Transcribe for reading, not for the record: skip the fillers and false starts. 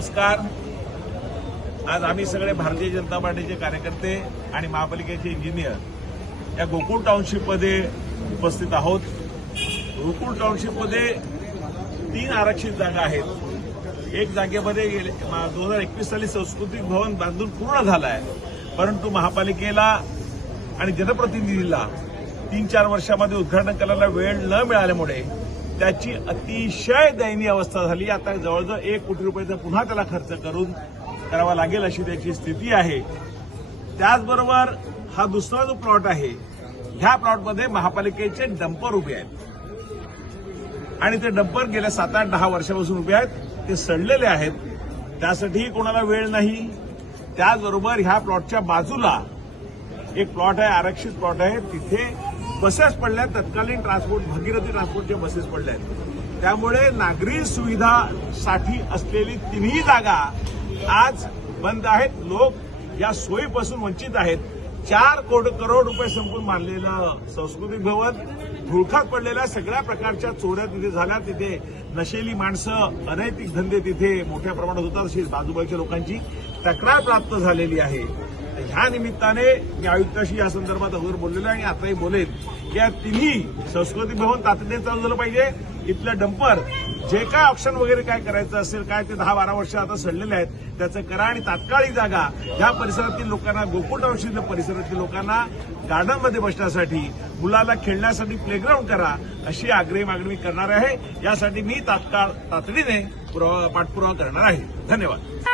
नमस्कार। आज आम्ही सगळे भारतीय जनता पार्टीचे कार्यकर्ते आणि महापालिकेचे इंजिनियर या गोकुळ टाउनशिपमध्ये उपस्थित आहोत। गोकुळ टाउनशिपमध्ये 3 आरक्षित जागा आहेत। एक जागेमध्ये 2021 साली सांस्कृतिक भवन बांधून पूर्ण झालं आहे, परंतु महापालिकेला आणि जनप्रतिनिधीला 3-4 वर्षामध्ये उद्घाटन करायला वेळ न मिळाल्यामुळे त्याची अतिशय दयनीय अवस्था झाली। आता जवळजवळ 1 कोटी रुपयाचा पुन्हा त्याला खर्च करून करावा लागेल अशी त्याची स्थिती आहे। त्याचबरोबर हा दुसरा जो प्लॉट आहे, ह्या प्लॉटमध्ये महापालिकेचे डंपर उभे आहेत आणि ते डंपर गेल्या 7-8-10 वर्षापासून उभे आहेत। ते सडलेले आहेत, त्यासाठीही कोणाला वेळ नाही। त्याचबरोबर ह्या प्लॉटच्या बाजूला एक प्लॉट आहे, आरक्षित प्लॉट आहे, तिथे बसेस पडल्या आहेत, तत्कालीन ट्रान्सपोर्ट भगीरथी ट्रान्सपोर्टच्या बसेस पडल्या आहेत। त्यामुळे नागरी सुविधासाठी असलेली 3ही जागा आज बंद आहेत। लोक या सोयीपासून वंचित आहेत। 4 करोड रुपये संपून मानलेलं सांस्कृतिक भवन धुळखात पडलेल्या सगळ्या प्रकारच्या चोऱ्या तिथे झाल्या। तिथे नशेली माणसं, अनैतिक धंदे तिथे मोठ्या प्रमाणात होतात अशी बाजूबाजूच्या लोकांची तक्रार प्राप्त झालेली आहे। ह्या निमित्ताने मी आयुक्ताशी या संदर्भात अगोदर बोललेलो आहे आणि आताही बोलेन की या 3ही सांस्कृतिक भवन तातडीने चालू झालं पाहिजे। इथलं डंपर जे काय ऑप्शन वगैरे काय करायचं असेल, काय ते 10-12 वर्ष आता सडलेले आहेत, त्याचं करा आणि तात्काळ ही जागा ह्या परिसरातील लोकांना, गोकुळ टाउनशिप परिसरातील लोकांना गार्डनमध्ये बसण्यासाठी, मुलाला खेळण्यासाठी प्लेग्राऊंड करा अशी आग्रही मागणी मी करणार आहे। यासाठी मी तात्काळ तातडीने पाठपुरावा करणार आहे। धन्यवाद।